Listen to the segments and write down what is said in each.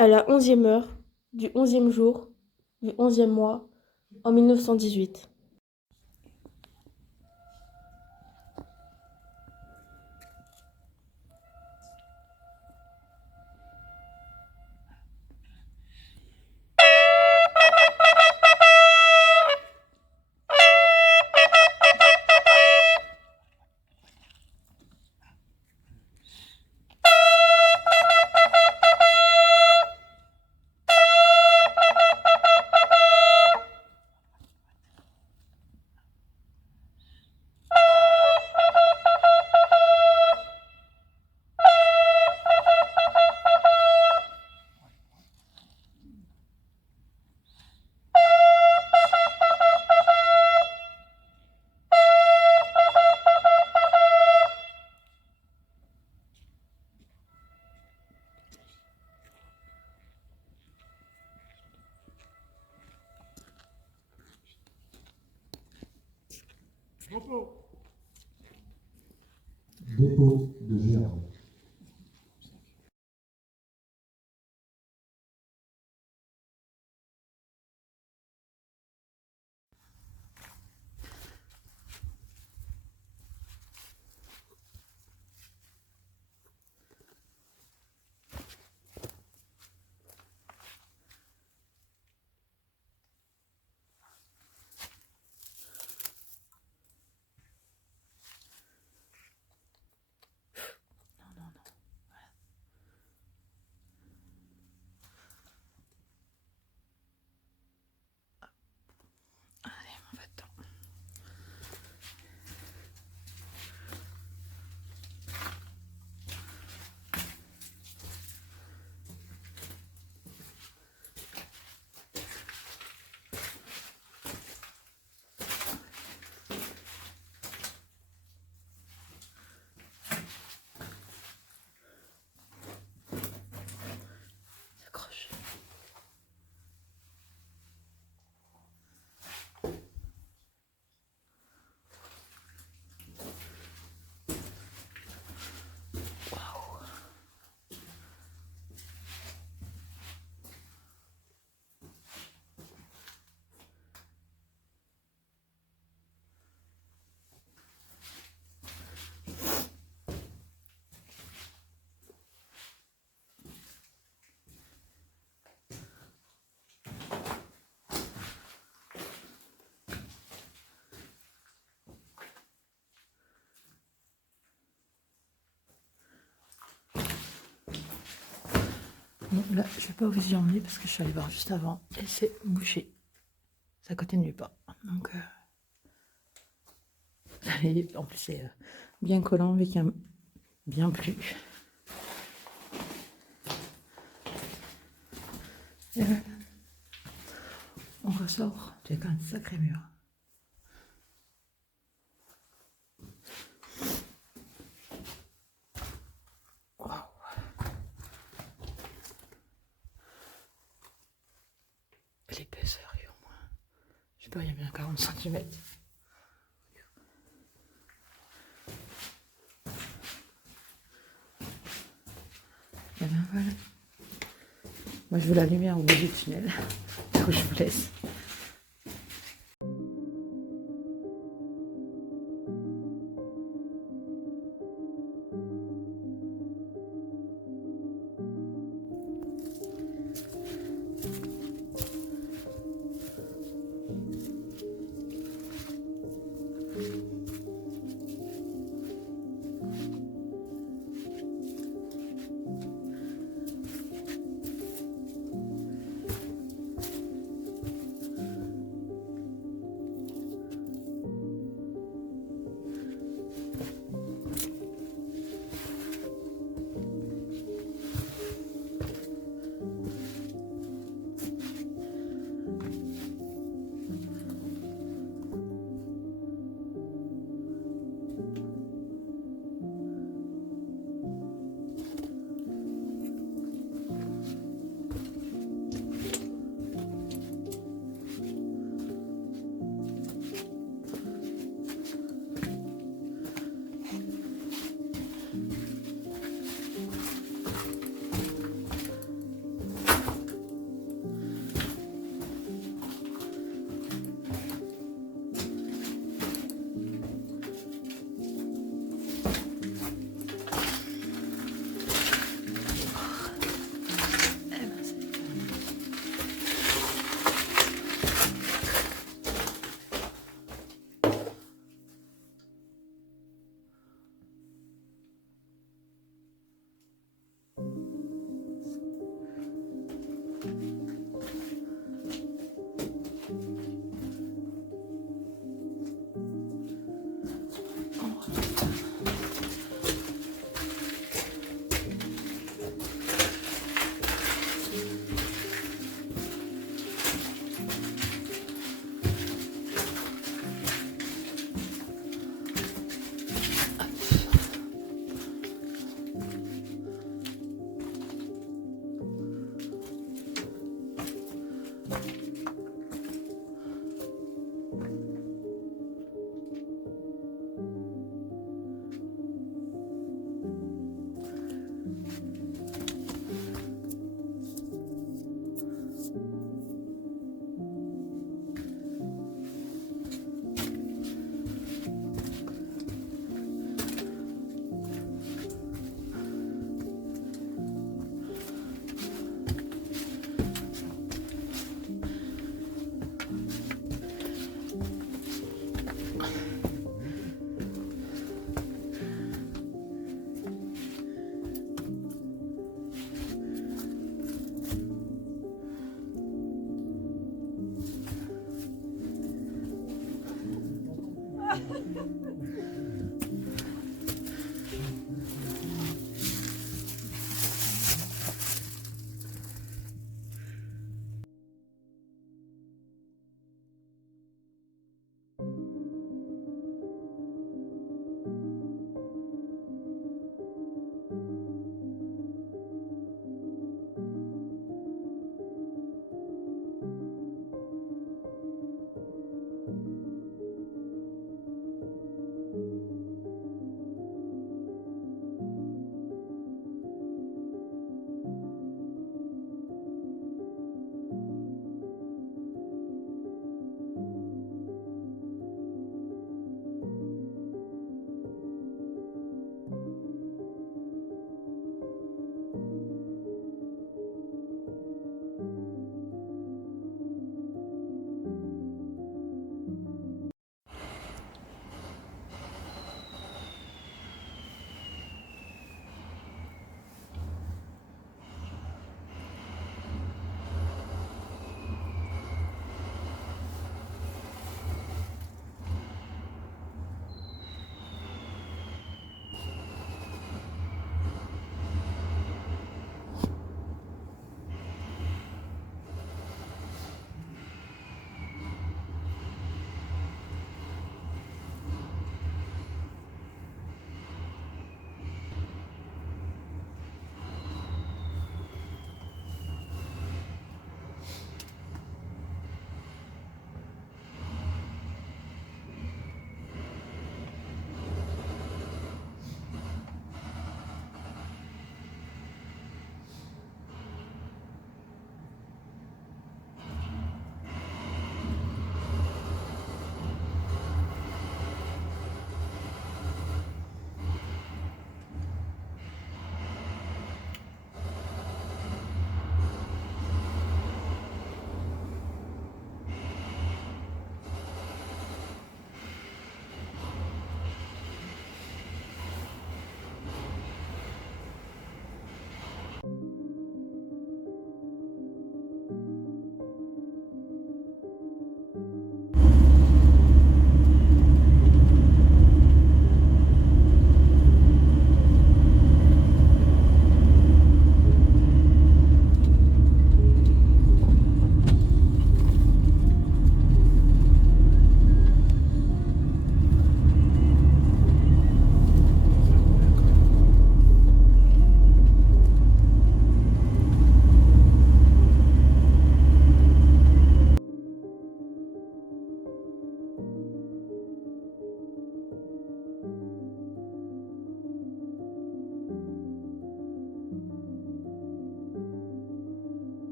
à la 11e heure du 11e jour du 11e mois en 1918. Dépôt de gerbe. Bon, là, je vais pas vous y emmener parce que je suis allée voir juste avant et c'est bouché. Ça continue pas. Donc, et en plus, c'est bien collant avec un bien plu. Et voilà. On ressort. C'est quand même un sacré mur. Waouh. L'épaisseur est au moins, je sais pas, il y a bien 40 cm. Et ben voilà. Moi, je veux la lumière au bout du tunnel. Du coup, je vous laisse.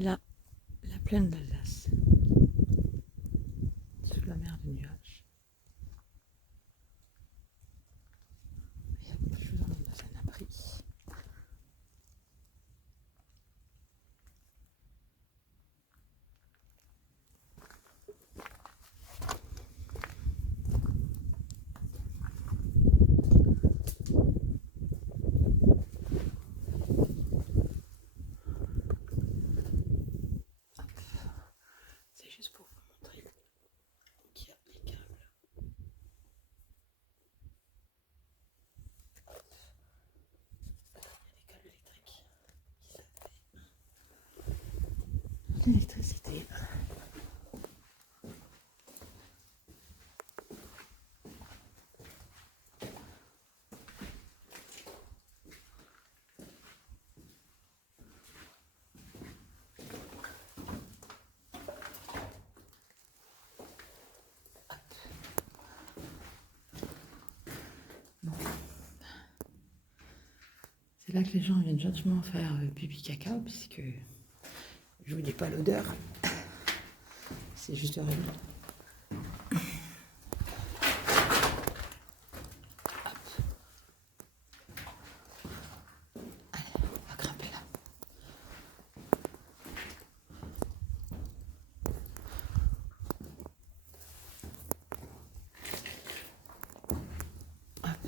Et là, la plaine d'Alsace, sous la mer de nuages. Je vous emmène dans un abri. l'électricité. C'est là que les gens viennent gentiment faire pipi caca, puisque je vous dis pas l'odeur, c'est juste horrible. Hop. Allez, on va grimper là. Hop.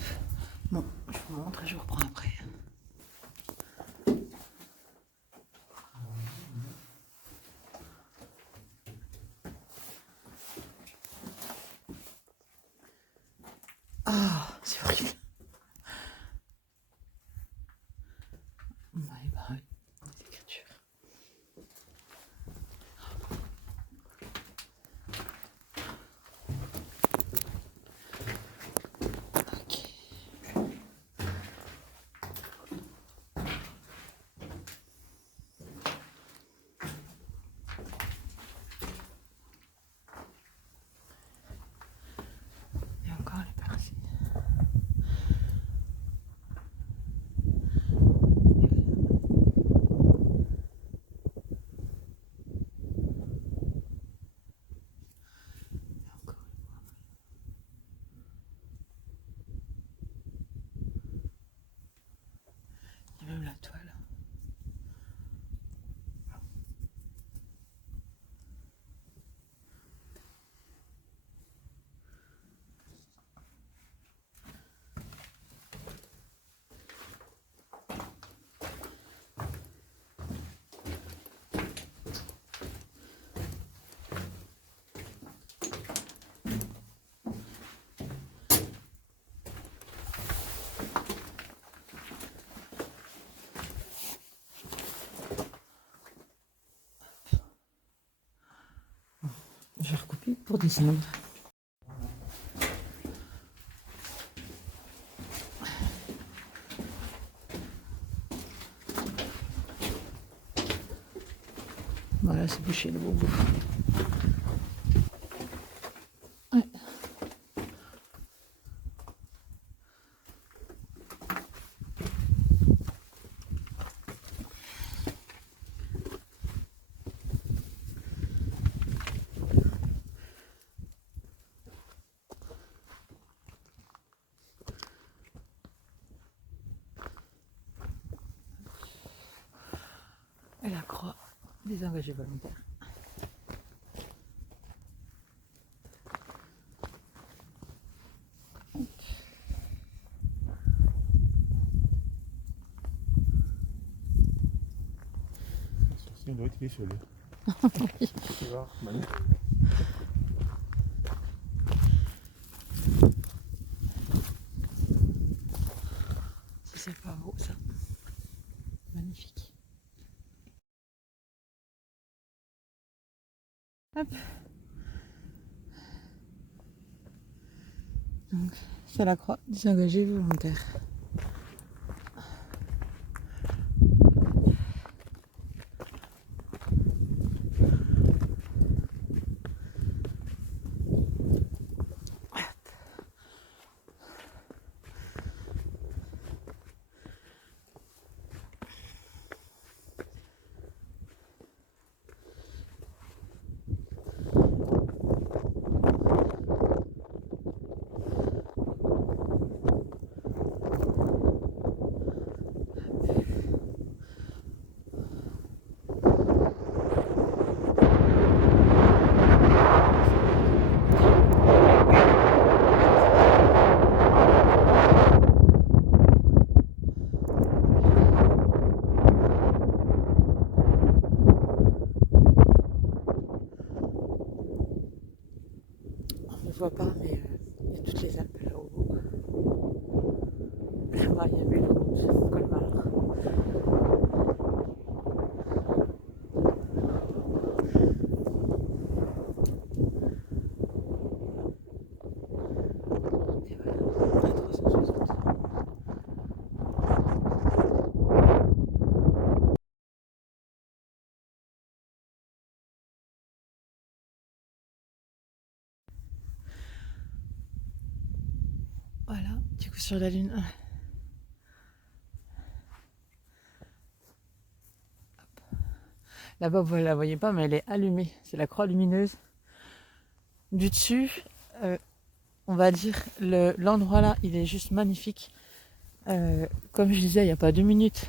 Bon, je vous montre et je vous reprends après. Ah, c'est horrible. Ouais, bah oui, les écritures. Ok. Et encore les persils. Il y a même la toile. Je vais recouper pour descendre. Voilà, c'est bouché le bout. Ouais. Et la croix des engagés volontaires. Il doit être isolé. Tu vois, Manu. Si c'est pas beau ça. Magnifique. Hop. Donc, c'est la croix des engagés volontaires. On ne voit pas, mais il y a toutes les Alpes là-haut. Là-bas, il y a Mulhouse, Colmar. Voilà, du coup sur la lune. Là-bas, vous ne la voyez pas, mais elle est allumée. C'est la croix lumineuse. Du dessus, on va dire, l'endroit là, il est juste magnifique. Comme je disais il n'y a pas 2 minutes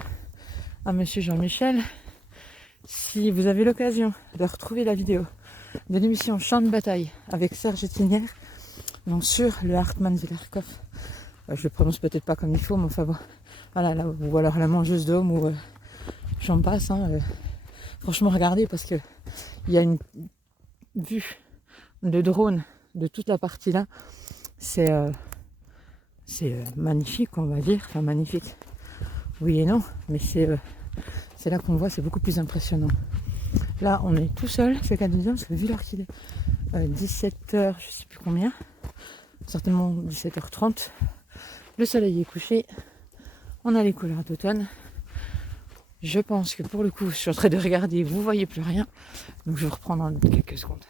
à Monsieur Jean-Michel, si vous avez l'occasion de retrouver la vidéo de l'émission Champ de bataille avec Serge Etienne, donc sur le Hartmann Villarkov, je le prononce peut-être pas comme il faut, mais enfin bon, voilà, là, ou alors la mangeuse d'hommes, ou j'en passe. Franchement, regardez, parce que il y a une vue de drone de toute la partie là. C'est magnifique, on va dire. Enfin, magnifique. Oui et non, mais c'est là qu'on voit, c'est beaucoup plus impressionnant. Là, on est tout seul, je fais qu'à dire, parce que vu l'heure qu'il est 17h, je sais plus combien, certainement 17h30, le soleil est couché, on a les couleurs d'automne. Je pense que pour le coup, je suis en train de regarder, vous voyez plus rien, donc je vais reprendre dans quelques secondes.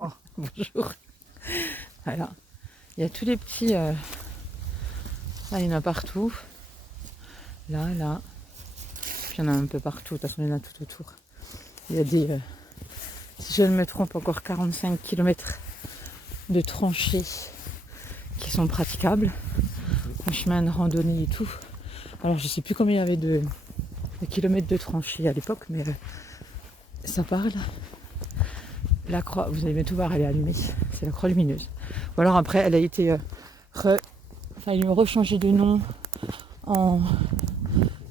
Oh, bonjour. Voilà, il y a tous les petits... Là, il y en a partout. Là. Puis il y en a un peu partout, de toute façon, il y en a tout autour. Il y a des... si je ne me trompe, encore 45 km de tranchées qui sont praticables. Un chemin de randonnée et tout. Alors, je ne sais plus combien il y avait de kilomètres de tranchées à l'époque, mais ça parle. La croix, vous allez bien tout voir, elle est allumée. C'est la croix lumineuse. Ou alors après, elle a été... ils ont rechangé de nom en...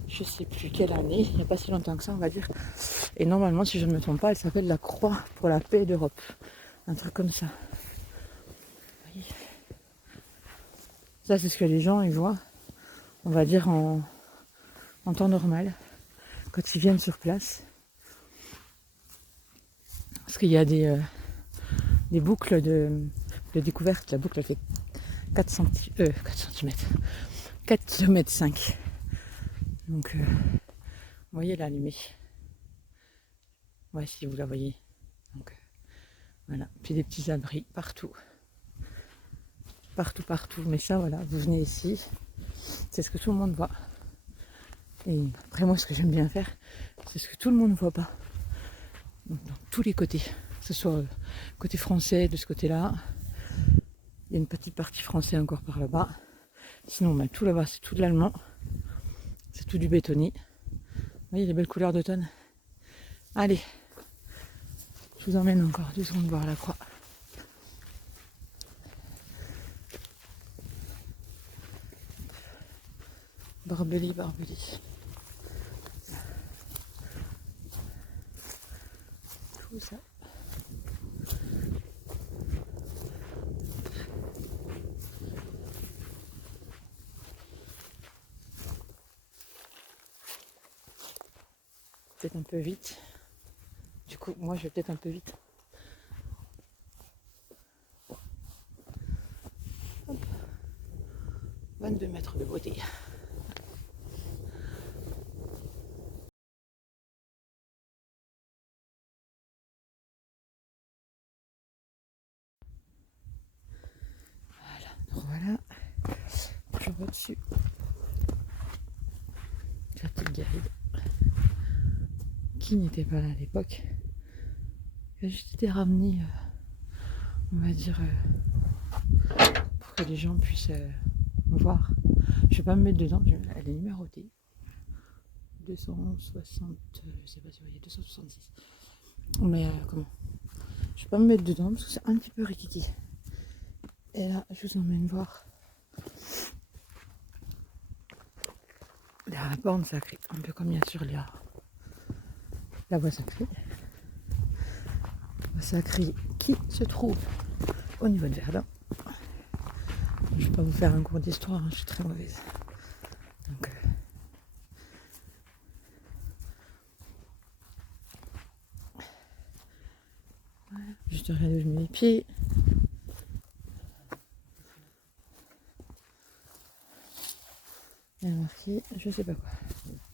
je sais plus quelle année, il n'y a pas si longtemps que ça, on va dire. Et normalement, si je ne me trompe pas, elle s'appelle la Croix pour la paix d'Europe. Un truc comme ça. Vous voyez, ça, c'est ce que les gens ils voient, on va dire, en temps normal, quand ils viennent sur place. Parce qu'il y a des boucles de découverte. La boucle, elle fait 4 cm. 4 km 5. Donc, vous voyez là, allumée. Ouais, si vous la voyez. Donc, voilà. Puis des petits abris partout. Partout. Mais ça, voilà, vous venez ici. C'est ce que tout le monde voit. Et après, moi, ce que j'aime bien faire, c'est ce que tout le monde ne voit pas. Donc, dans tous les côtés. Que ce soit côté français, de ce côté-là. Il y a une petite partie français encore par là-bas. Sinon, tout là-bas, c'est tout de l'allemand. C'est tout du bétonné. Vous voyez les belles couleurs d'automne. Allez, je vous emmène encore 2 secondes voir la croix. Barbeli. Tout ça. Peut-être un peu vite. Du coup, moi, je vais peut-être un peu vite. Hop. 22 mètres de beauté. Voilà. Je vois dessus. La petite guéride. Qui n'était pas là à l'époque. Elle a juste été ramenée, on va dire, pour que les gens puissent voir. Je vais pas me mettre dedans, elle est numérotée. 260, je sais pas si vous voyez, 266. Mais comment? Je vais pas me mettre dedans parce que c'est un petit peu rikiki. Et là, je vous emmène voir. Derrière la borne sacrée, un peu comme il y a sur la voie sacrée. La voie sacrée qui se trouve au niveau de Verdun. Je ne vais pas vous faire un cours d'histoire, je suis très mauvaise. Donc, voilà. Juste regarder où je mets les pieds. Il y a marqué, je sais pas quoi.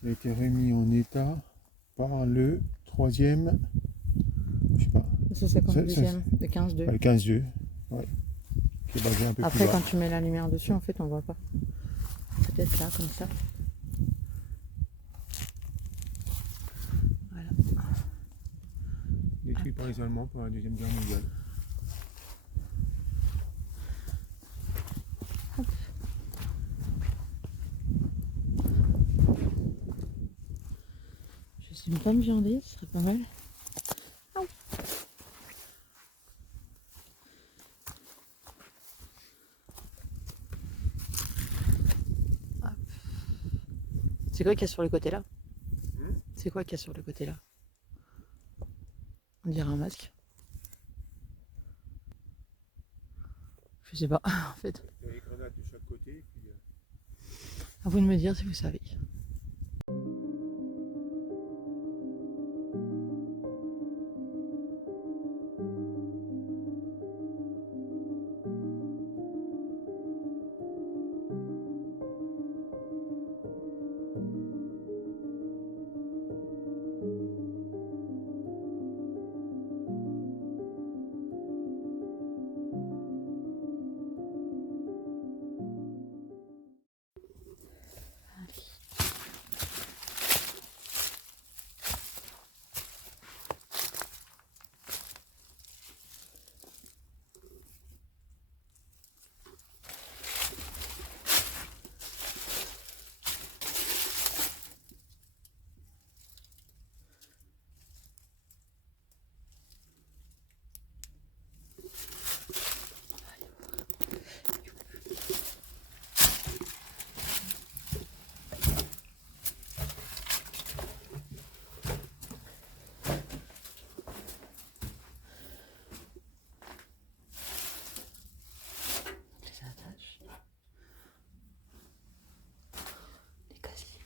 Il a été remis en état par le 3e, je sais pas. C'est 52e, le 15-2. Le 15-2, ouais. qui est basé un peu Après, plus quand bas. tu mets la lumière dessus, en fait, on voit pas. Peut-être là, comme ça. Voilà. Détruit par les Allemands pendant la Deuxième Guerre mondiale. Je suis une pomme viandée, ce serait pas mal. C'est quoi qu'il y a sur le côté là? C'est quoi qu'il y a sur le côté là? On dirait un masque. Je sais pas, en fait. Il y a les grenades de chaque côté. Puis, À vous de me dire si vous savez. Les attaches. Les casiers.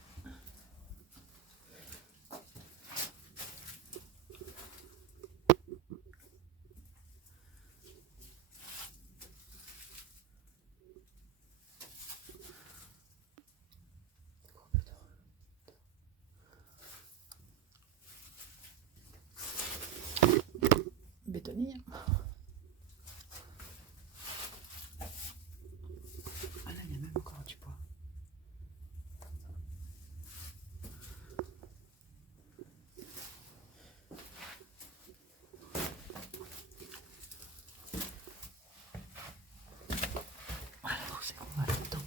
Bétonnier. Ah là, il y a même encore du bois. Alors, c'est qu'on va là-dedans.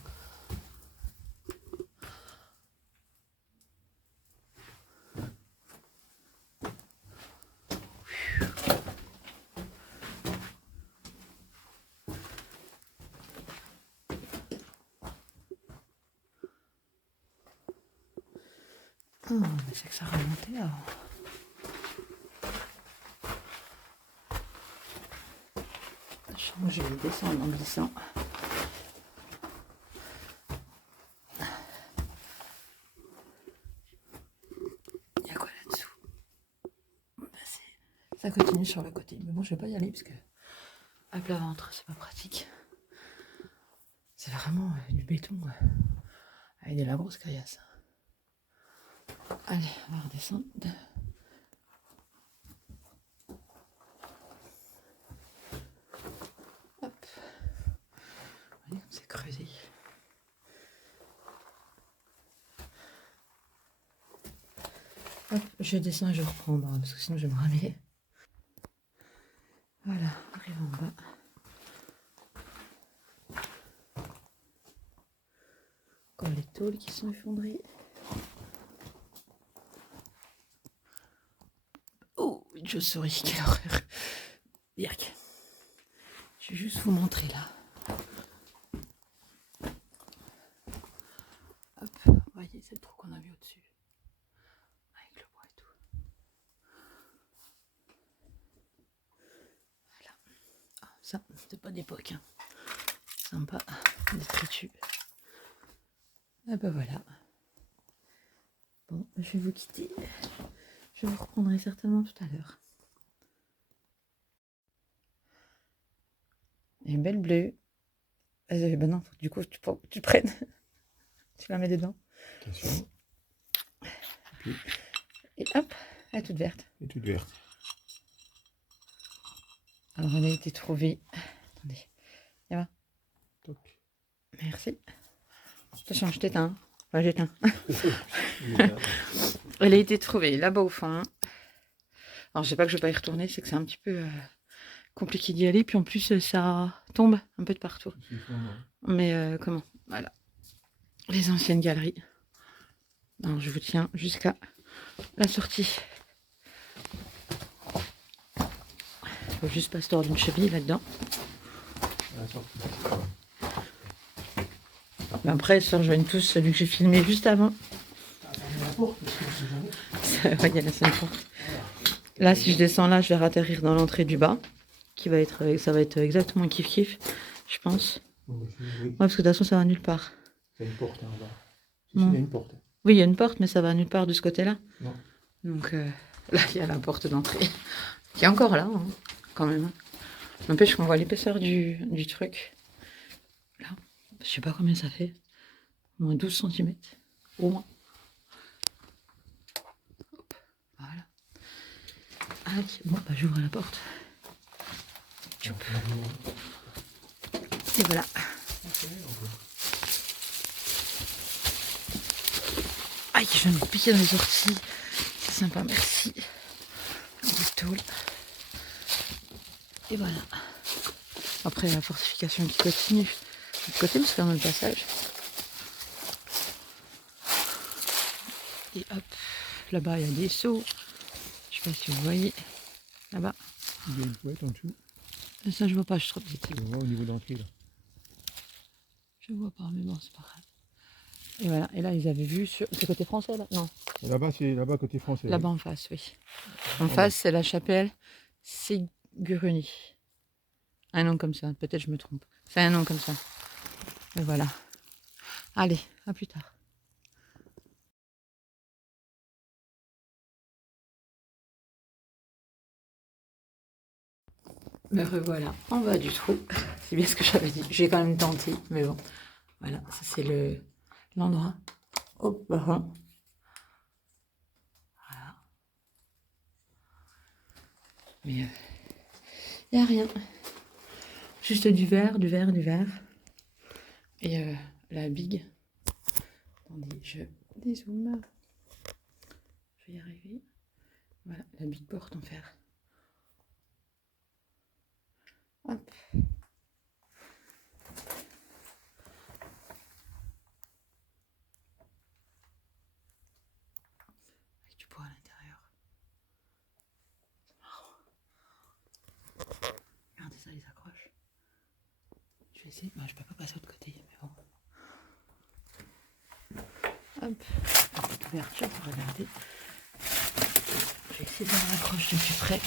Ah, mais c'est que ça remontait là. Je vais descendre en glissant. Il y a quoi là-dessous? Bah, ça continue sur le côté. Mais bon, je vais pas y aller parce que à plat ventre, c'est pas pratique. C'est vraiment du béton avec de la grosse caillasse. Allez, on va redescendre. Hop. Vous voyez comme c'est creusé. Hop, je descends et je reprends en bas parce que sinon je vais me ramer. Voilà, on arrive en bas. Encore les tôles qui sont effondrées. Oh, une chauve-souris, quelle horreur. Dirk. Je vais juste vous montrer là. Hop, vous voyez, c'est le trou qu'on a vu au-dessus. Avec le bois et tout. Voilà. Ah, ça, c'est pas d'époque. Hein. Sympa, détritus. Ah bah voilà. Bon, je vais vous quitter. Je vous reprendrai certainement tout à l'heure. Une belle bleue. Ben non, du coup, tu prennes. Tu la mets dedans. attention. Puis, Et hop, elle est toute verte. elle est toute verte. Alors, elle a été trouvée. Attendez. va. Toc. Merci. Attention, je t'éteins. Enfin, j'éteins. Elle a été trouvée là-bas au fond. Alors, je sais pas que je vais pas y retourner, c'est que c'est un petit peu compliqué d'y aller. Puis en plus, ça tombe un peu de partout. Mais comment? Voilà. Les anciennes galeries. Alors, je vous tiens jusqu'à la sortie. Il faut juste pas se tordre une cheville là-dedans. Mais après, ça rejoignent tous celui que j'ai filmé juste avant. Ouais, il y a la seule porte. Là, si je descends là, je vais atterrir dans l'entrée du bas. Ça va être exactement kiff-kiff, je pense. Oui. Ouais, parce que de toute façon, ça va nulle part. Il y a une porte, hein, là. Non. Il y a une porte. Oui, il y a une porte, mais ça va nulle part de ce côté-là. Non. Donc là, il y a la porte d'entrée. Qui est encore là, hein, quand même. N'empêche qu'on voit l'épaisseur du truc. Là, je sais pas combien ça fait. Au moins 12 cm. Au moins. Hop, voilà. Ah, ok. Bon, bah, j'ouvre la porte. Tchoup. Et voilà. Aïe, je viens de me piquer dans les orties. C'est sympa, merci. Du tôle. Et voilà. Après, la fortification qui continue. De l'autre côté, parce qu'il y a un passage. Et hop, là-bas, il y a des seaux. Je sais pas si vous voyez. Là-bas. Il y a une couette en dessous. Et ça, je vois pas, je suis trop petite. Tu vois au niveau d'entrée, là. Je vois pas, mais bon, c'est pas grave. Et voilà, et là, ils avaient vu sur... C'est côté français, là? Non. Et là-bas, c'est là-bas côté français. Là-bas en face, oui. En face, c'est la chapelle Siguruni. Un nom comme ça, peut-être je me trompe. C'est un nom comme ça. Et voilà. Allez, à plus tard. Me revoilà en bas du trou. C'est bien ce que j'avais dit. J'ai quand même tenté, mais bon. Voilà, ça c'est l'endroit. Hop, voilà. Mais il n'y a rien. Juste du verre. Et la big. Attendez, je dézoome. Je vais y arriver. Voilà, la big porte en fer. Hop. Avec du bois à l'intérieur. C'est marrant. Regardez ça, les accroches. Je vais essayer. Bah, je peux pas passer de l'autre côté, mais bon. Hop. Petite ouverture pour regarder. Je vais essayer de voir l'accroche de plus près.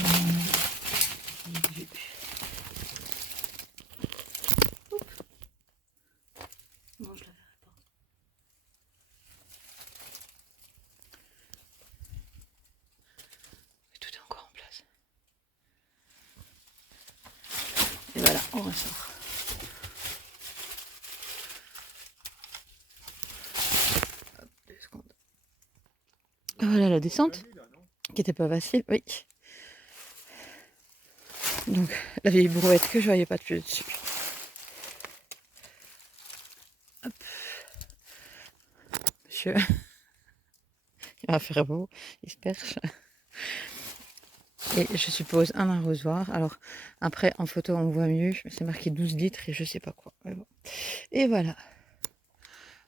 Oups. Non, je la verrai pas. Mais tout est encore en place. Et voilà, on ressort. Hop, 2 secondes. Voilà la descente, qui était pas facile, oui. Donc, la vieille brouette que je voyais pas depuis dessus. Hop. Monsieur. Il va faire beau, il se perche. Et je suppose un arrosoir. Alors, après, en photo, on voit mieux. C'est marqué 12 litres et je sais pas quoi. Mais bon. Et voilà.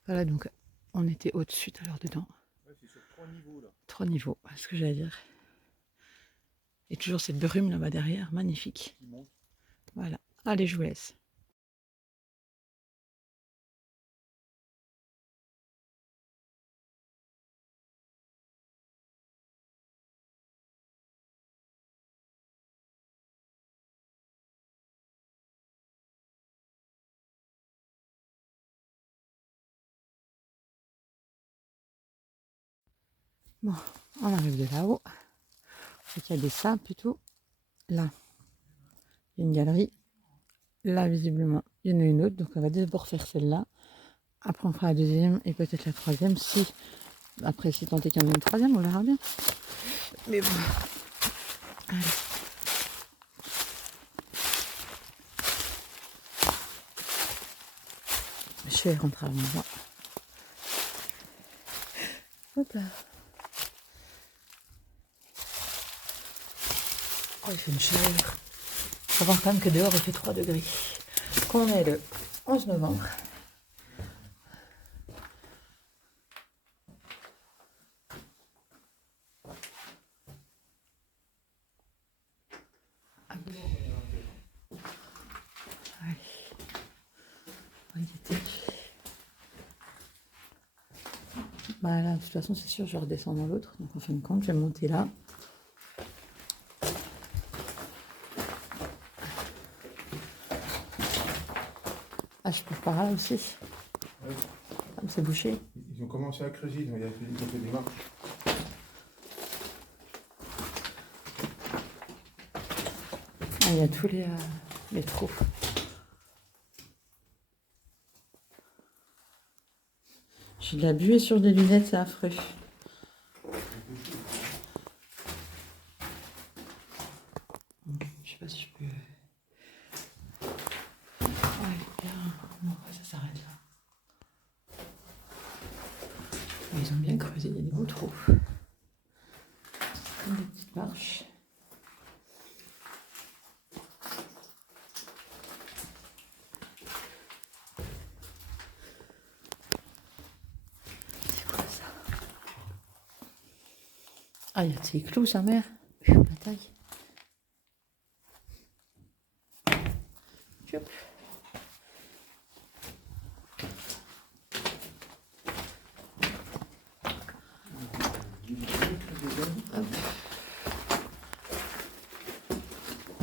Voilà, donc, on était au-dessus tout à l'heure dedans. Ouais, c'est sur 3 niveaux, là. 3 niveaux, c'est ce que j'allais dire. Et toujours cette brume là-bas derrière, magnifique. Voilà. Allez, je vous laisse. Bon, on arrive de là-haut. Il y a des sables plutôt. Là, il y a une galerie. Là, visiblement, il y en a une autre. Donc, on va d'abord faire celle-là. Après, on fera la deuxième et peut-être la troisième. Si, après, si tant est qu'il y en a une troisième, on verra bien. Mais bon. Allez. Je vais rentrer avant moi. Hop là. Oh, il fait une chaleur. Faut voir quand même que dehors il fait 3 degrés. Qu'on est le 11 novembre. Bah là, de toute façon, c'est sûr, je redescends dans l'autre. Donc en fin de compte, je vais monter là. Ah, je peux par là aussi. Ouais. Comme c'est bouché. Ils ont commencé à creuser, ils ont fait des marches. Ah, il y a tous les trous. J'ai de la buée sur des lunettes, c'est affreux. Je sais pas si je peux... Ouais, bien. Non, ça s'arrête là. Ils ont bien creusé, il y a des beaux trous. Comme des petites marches. C'est quoi ça? Ah, il y a des clous, sa mère. La taille. Hop.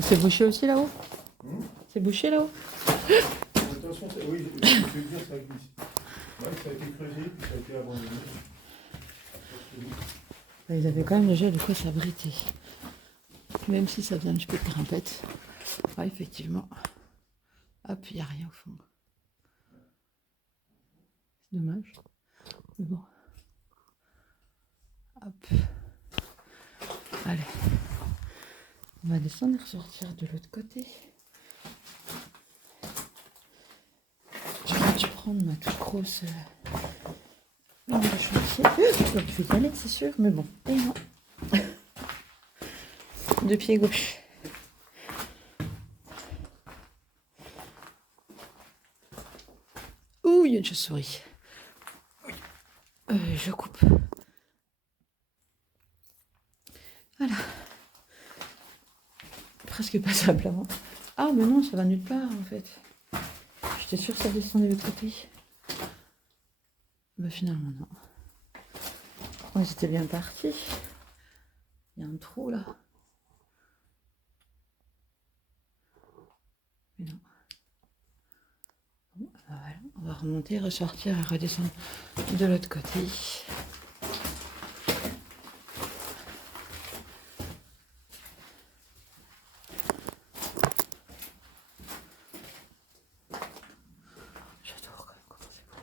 C'est bouché aussi là-haut? C'est bouché là-haut? Attention, oui, je veux dire, ça glisse. Ouais, ça a été creusé, puis ça a été abandonné. Ils avaient quand même déjà de quoi s'abriter. Même si ça faisait un petit peu de grimpette. Ouais, effectivement. Hop, il n'y a rien au fond. C'est dommage. Mais bon. Hop. Allez. On va descendre et ressortir de l'autre côté. Je vais dû prendre ma toute grosse lampe de chantier. Je vais y aller, c'est sûr, mais bon. Et non. De pied gauche. Ouh, il y a une chauve-souris. Je coupe. Voilà. Presque passablement. Ah, mais non, ça va nulle part en fait. J'étais sûre que ça descendait de l'autre côté. Bah, finalement, non. Oh, j'étais bien parti. Il y a un trou là. Mais non. Bon, bah voilà. On va remonter, ressortir et redescendre de l'autre côté. J'adore quand même comment c'est beau.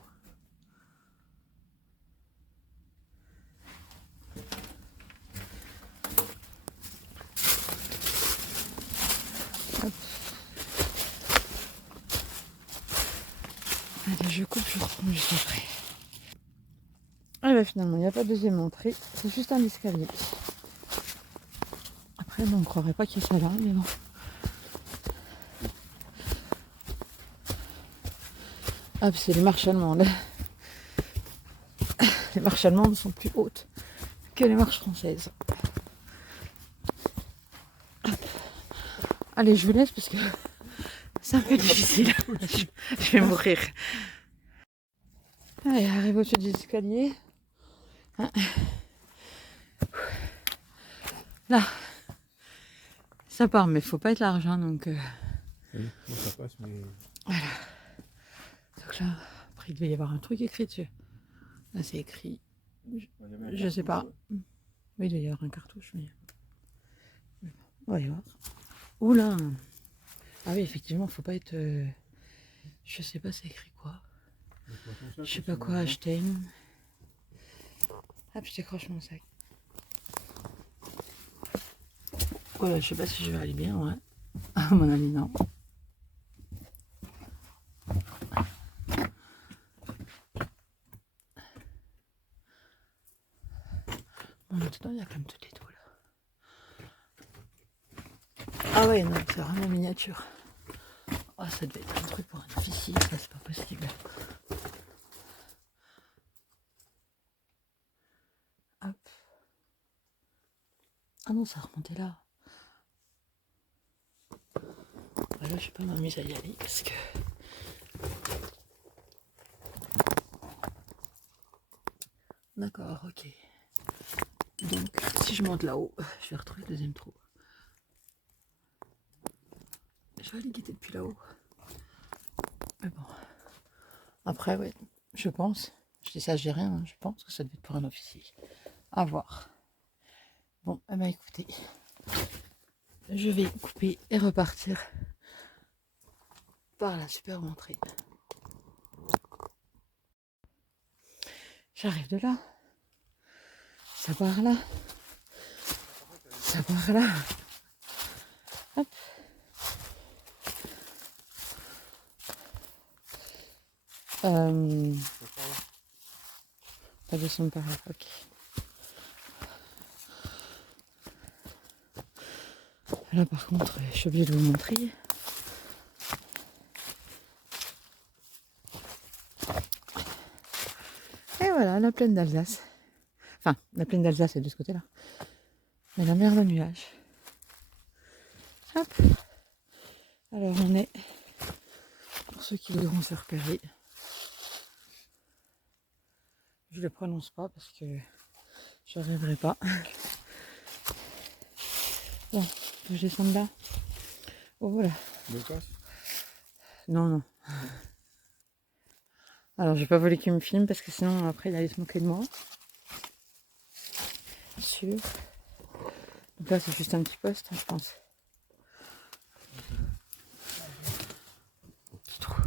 Hop. Allez, je coupe, je reprends juste après. Ah bah finalement, il n'y a pas de deuxième entrée, c'est juste un escalier. Après, on ne croirait pas qu'il y ait ça là, mais bon. Ah, c'est les marches allemandes. Les marches allemandes sont plus hautes que les marches françaises. Hop. Allez, je vous laisse parce que c'est un peu difficile. Je vais mourir. Allez, arrive au-dessus des escaliers. Là, ça part, mais il faut pas être large, hein, donc. Oui, ça passe, mais. Voilà. Donc là, après, il devait y avoir un truc écrit dessus. Là, c'est écrit. Je sais pas. Oui, il doit y avoir un cartouche, mais. On va y voir. Oula! Ah oui, effectivement, faut pas être. Je sais pas, c'est écrit quoi. Je sais pas quoi acheter. Hop, je décroche mon sac. Voilà, je sais pas si je vais aller bien, ouais. À mon avis, non. Bon, maintenant, il y a quand même toutes les tôles. Ah ouais, non, c'est vraiment miniature. Oh, ça devait être un truc pour un officier, ça, c'est pas possible. Hop. Ah non, ça remontait là. Voilà, je vais pas m'amuser à y aller parce que... D'accord, ok. Donc, si je monte là-haut, je vais retrouver le deuxième trou. Je vais aller guetter depuis là-haut. Mais bon. Après, ouais, je pense. Je dis ça, je dis rien, hein, je pense que ça devait être pour un officier. À voir. Bon, eh ben écoutez. Je vais couper et repartir par la superbe entrée. J'arrive de là. Ça part là. Ça part là. Hop. Pas descendre par là, ok. Là par contre, je suis obligée de vous montrer. Et voilà, la plaine d'Alsace. Enfin, la plaine d'Alsace est de ce côté-là. Mais la mer de nuages. Hop. Alors on est, pour ceux qui voudront se repérer, je le prononce pas parce que je n'arriverai pas. Bon, je descends de là. Oh voilà. Non, non. Alors je vais pas voler qu'il me filme parce que sinon après il allait se moquer de moi. Sûr. Donc là c'est juste un petit poste, hein, je pense. Petit trou.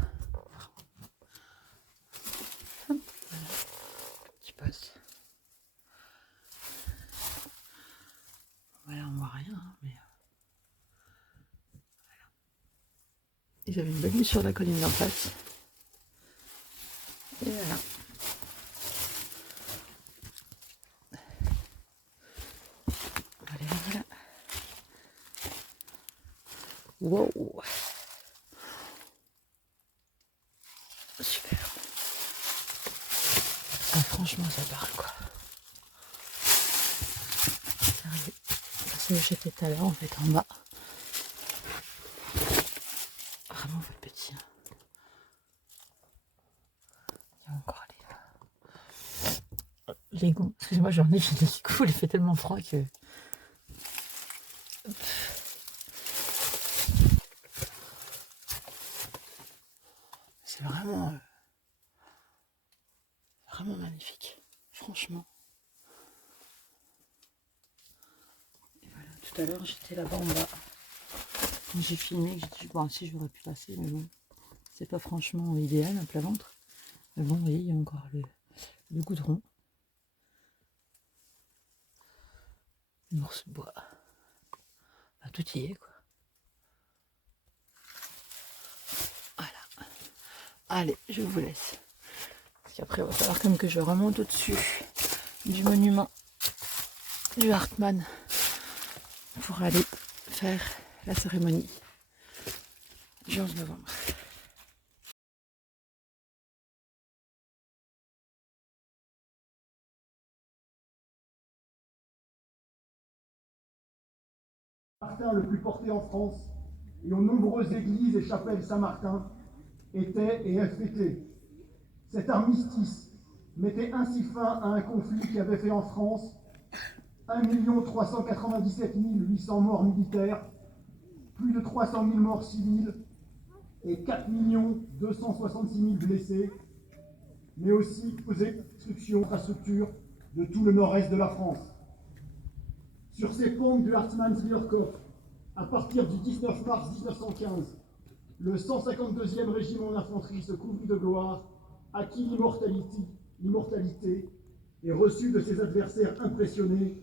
Hop, voilà. Petit poste. Voilà, on voit rien, hein, mais voilà. Ils avaient une belle vue sur la colline d'en face. Et voilà. Voilà, voilà. Wow. Super. Ah, franchement, ça parle quoi. Sérieux. C'est où j'étais tout à l'heure, en fait, en bas. Vraiment, votre petit. Il y a encore les goûts. Excusez-moi, j'en ai fini les goûts. Il fait tellement froid que. C'est vraiment. Vraiment magnifique. Franchement. Et voilà, tout à l'heure, j'étais là-bas en bas. Quand j'ai filmé, j'ai dit, bon, si j'aurais pu passer, mais bon, c'est pas franchement idéal, à plat ventre. Mais bon, vous voyez, il y a encore le goudron. Le morceau de bois. Enfin, tout y est, quoi. Voilà. Allez, je vous laisse. Parce qu'après, il va falloir quand même que je remonte au-dessus du monument du Hartmann pour aller faire la cérémonie du 11 novembre. Saint-Martin le plus porté en France et aux nombreuses églises et chapelles Saint-Martin était et est fêté. Cet armistice mettait ainsi fin à un conflit qui avait fait en France 1 397 800 morts militaires, plus de 300 000 morts civils et 4 266 000 blessés, mais aussi aux destructions d'infrastructures de tout le nord-est de la France. Sur ces pentes du Hartmannswillerkopf, à partir du 19 mars 1915, le 152e régiment d'infanterie se couvrit de gloire, acquit l'immortalité et reçut de ses adversaires impressionnés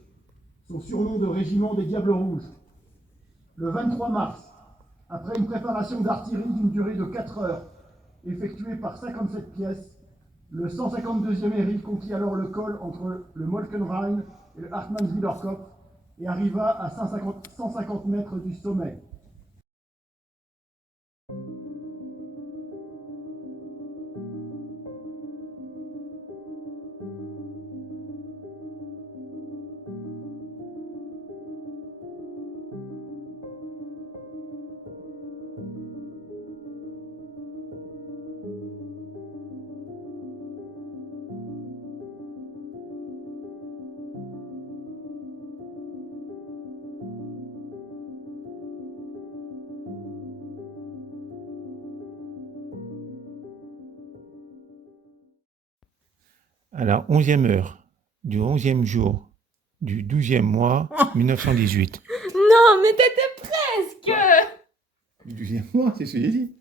son surnom de régiment des Diables Rouges. Le 23 mars, après une préparation d'artillerie d'une durée de 4 heures, effectuée par 57 pièces, le 152e Heeresgruppe conquit alors le col entre le Molkenrhein et le Hartmannswiler Kopf et arriva à 150 mètres du sommet. À la 11e heure du 11e jour du 12e mois 1918. Non, mais t'étais presque! Du 12e mois, c'est ce que j'ai dit.